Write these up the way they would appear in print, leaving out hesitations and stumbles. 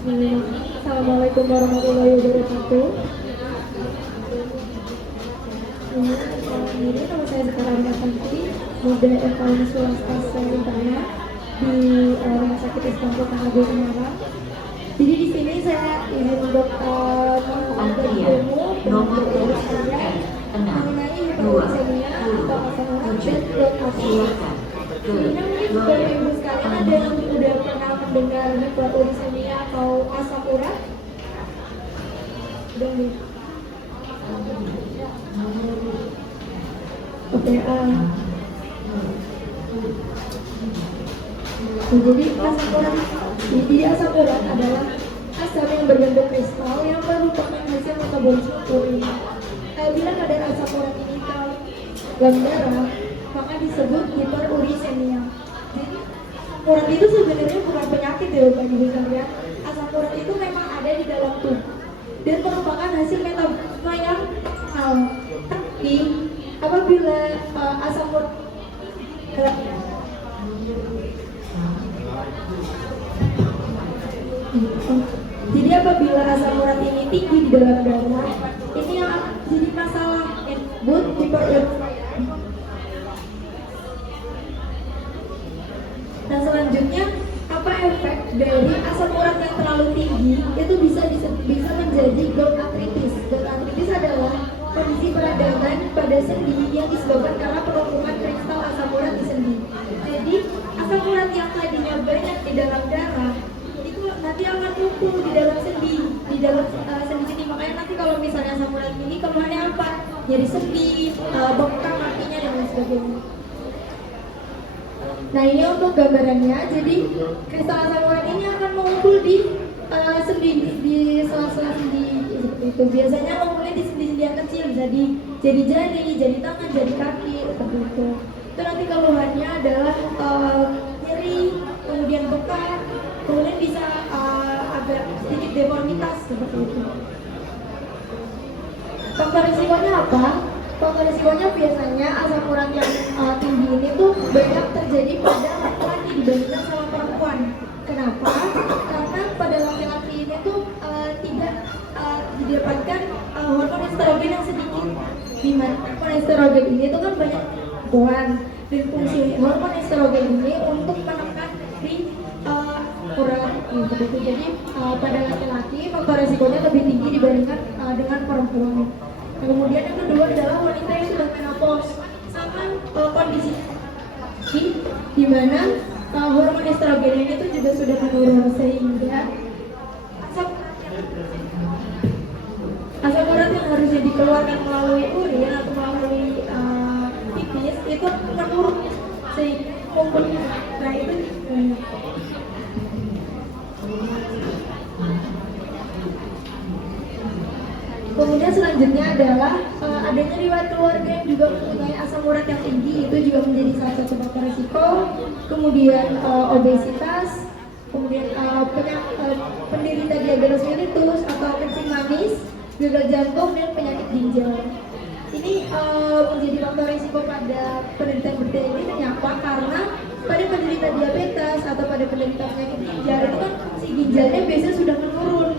Assalamualaikum warahmatullahi wabarakatuh. Ini nama saya sekarang Santi, muda ekonomi swasta Sementara di Rumah Sakit Islam Kota Hago Semarang. Jadi di sini saya ingin untuk Antrian nomor saya mengenai hipergliksemia atau asam urat dan blood silakan ke Sebenarnya mungkin Bapak Ibu sekalian ada yang sudah pernah mendengar hipergliksemia atau asam urat? Sudah nih. Oke, jadi asam urat adalah asam yang berbentuk kristal yang merupakan hasil metabolisme urin. Bila kadar asam urat ini dalam darah, maka disebut hiperurisemia. Jadi asam urat itu sebenarnya bukan penyakit ya Bapak Ibu sekalian. Asam urat itu memang ada di dalam tubuh dan merupakan hasil metabolisme yang tapi apabila asam urat jadi apabila asam urat ini tinggi di dalam darah, ini yang jadi masalah disebut hiperuremia. Nah selanjutnya, apa efek dari asam urat yang terlalu tinggi? Itu bisa menjadi gout arthritis. Gout arthritis adalah kondisi peradangan pada sendi yang disebabkan karena penumpukan kristal asam urat di sendi. Jadi asam urat yang tadinya banyak di dalam darah itu nanti akan tumpul di dalam sendi, sendi. Makanya nanti kalau misalnya asam urat ini keluarnya apa? Nyeri sendi, bengkak kakinya dan lain sebagainya. Nah ini untuk gambarannya, jadi kristal asam urat ini akan mengumpul di sendi, di sela-sela sendi seperti itu. Biasanya mengumpulnya di sendi-sendi yang kecil, bisa di jari-jari, jari tangan, jari kaki seperti itu. Itu nanti keluhannya adalah nyeri, kemudian bengkak, kemudian bisa agak sedikit deformitas seperti itu. Faktor risikonya apa? Faktor risikonya biasanya asam urat yang tinggi ini tuh banyak terjadi pada laki-laki dibandingkan sama perempuan. Kenapa? Karena pada laki-laki ini tuh tidak didapatkan hormon estrogen yang sedikit. Di mana hormon estrogen ini tuh kan banyak poin dan fungsi hormon estrogen ini untuk menekan di urat gitu. Jadi pada laki-laki faktor risikonya lebih tinggi dibandingkan dengan perempuan. Kemudian yang kedua adalah wanita yang sudah menopause sama kondisi di mana hormon estrogen ini tuh juga sudah menurun sehingga asam urat yang harusnya dikeluarkan melalui urin atau melalui pipis itu menurun sehingga nah itu kemudian selanjutnya adalah adanya riwayat keluarga yang juga mempunyai asam urat yang tinggi, itu juga menjadi salah satu faktor risiko. Kemudian obesitas, kemudian penderita diabetes mellitus atau kencing manis, gagal jantung dan penyakit ginjal. Ini menjadi faktor risiko pada penderita ini kenapa? Karena pada penderita diabetes atau pada penderita penyakit ginjal itu kan fungsi ginjalnya biasanya sudah menurun,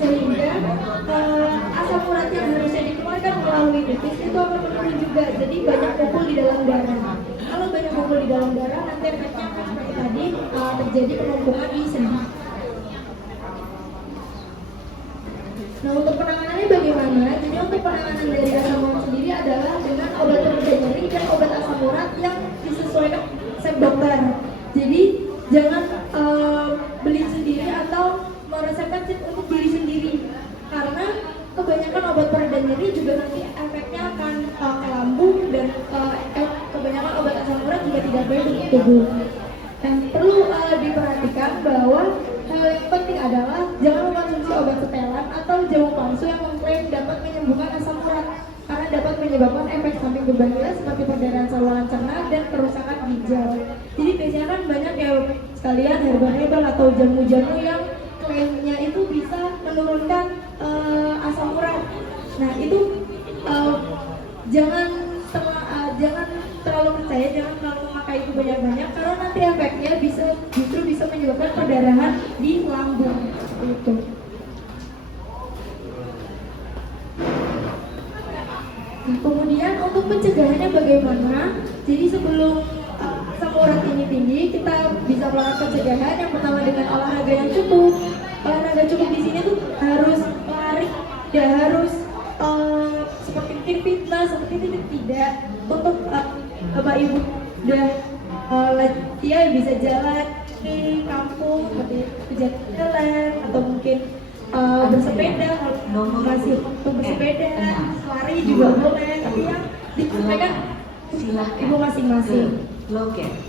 sehingga asam urat yang harusnya dikeluarkan melalui pipis itu akan menurun juga. Jadi banyak kumpul di dalam darah. Kalau banyak kumpul di dalam darah, nanti efeknya akan seperti tadi terjadi penumpukan di sendi. Nah untuk penanganannya bagaimana? Jadi untuk penanganan dari asam urat sendiri adalah dengan obat pereda nyeri dan obat asam urat yang disesuaikan resep dokter. Jadi jangan beli sendiri atau meresepkan untuk diri sendiri, karena kebanyakan obat pereda nyeri juga nanti efeknya akan ke lambung dan kebanyakan obat asam urat juga tidak baik untuk tubuh. Dan perlu diperhatikan bahwa hal yang penting adalah jangan mengkonsumsi obat setelan atau jamu palsu yang mengklaim dapat menyembuhkan asam urat, karena dapat menyebabkan efek samping berbahaya seperti perdarahan saluran cerna dan kerusakan ginjal. Jadi biasanya kan banyak ya sekalian herbal atau jamu-jamu yang klaimnya itu bisa menurunkan asam urat. Nah itu jangan terlalu percaya, jangan terlalu memakai itu banyak-banyak, karena nanti efeknya justru bisa menyebabkan perdarahan di lambung itu. pencegahannya bagaimana? Jadi sebelum asam urat ini tinggi, kita bisa melakukan pencegahan. Yang pertama dengan olahraga yang cukup. Olahraga cukup di sini tuh harus lari, tidak harus seperti mungkin fitness seperti itu tidak. Untuk bapak ibu udah ya bisa jalan di kampung seperti jalan atau mungkin bersepeda, kalau masih untuk bersepeda, lari juga boleh, tapi yang diperlukan ibu masing-masing.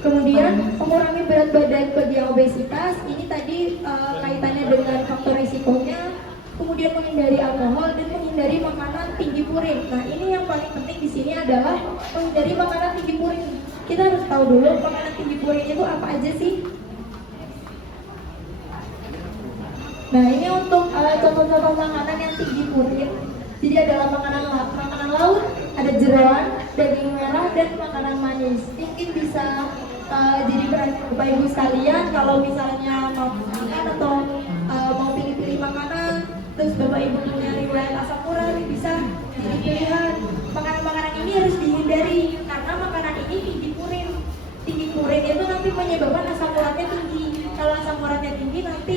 Kemudian mengurangi berat badan bagi yang obesitas, ini tadi kaitannya dengan faktor risikonya. Kemudian menghindari alkohol dan menghindari makanan tinggi purin. Nah, ini yang paling penting di sini adalah menghindari makanan tinggi purin. Kita harus tahu dulu makanan tinggi purin itu apa aja sih. Nah, ini untuk contoh-contoh makanan yang tinggi purin. Jadi adalah makanan laut, ada jeroan, daging merah, dan makanan manis. Mungkin bisa jadi perhatian Bapak Ibu sekalian kalau misalnya mau makan atau mau pilih-pilih makanan, terus Bapak Ibu punya riwayat asam urat, bisa jadi pilihan. Makanan-makanan ini harus dihindari karena makanan ini tinggi purin. Tinggi purin itu nanti menyebabkan asam uratnya tinggi. Kalau asam uratnya tinggi nanti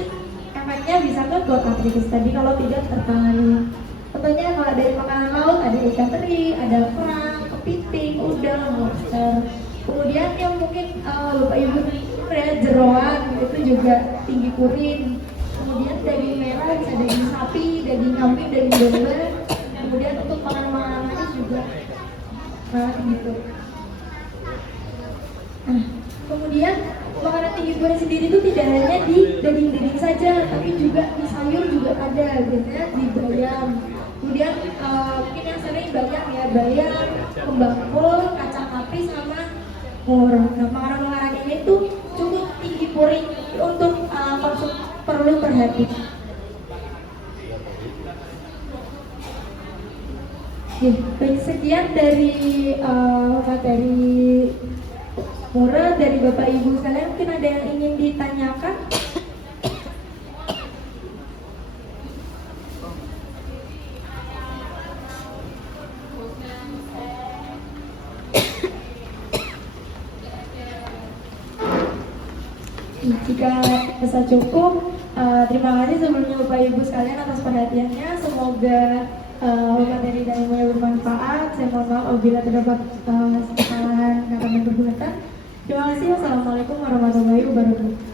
efeknya bisa ke gout artritis tadi kalau tidak tertangani. Contohnya kalau dari makanan laut ada ikan teri, ada kerang, kepiting, udang, lobster. Kemudian yang mungkin Bapak Ibu ya jeroan itu juga tinggi purin. Kemudian daging merah bisa daging sapi, daging kambing, daging domba. Kemudian untuk makanan-makanan manis juga gitu. Nah, kemudian makanan tinggi purin sendiri itu tidak hanya di daging-daging saja, tapi juga di sayur juga ada, biasanya di bayam. Kemudian mungkin yang sering bayam ya, bayam, kembang kol, kacang api sama telur. Nah, makanan-makanan ini tuh cukup tinggi purin untuk perlu perhatian. Baik, sekian dari materi Mura dari Bapak Ibu sekalian. Mungkin ada yang ingin ditanyakan? Jika bisa cukup, terima kasih sebelumnya Bapak Ibu sekalian atas perhatiannya. Semoga materi dari mulai bermanfaat. Saya mohon maaf apabila terdapat kesalahan kata dan perbuatan. Terima kasih. Wassalamualaikum warahmatullahi wabarakatuh.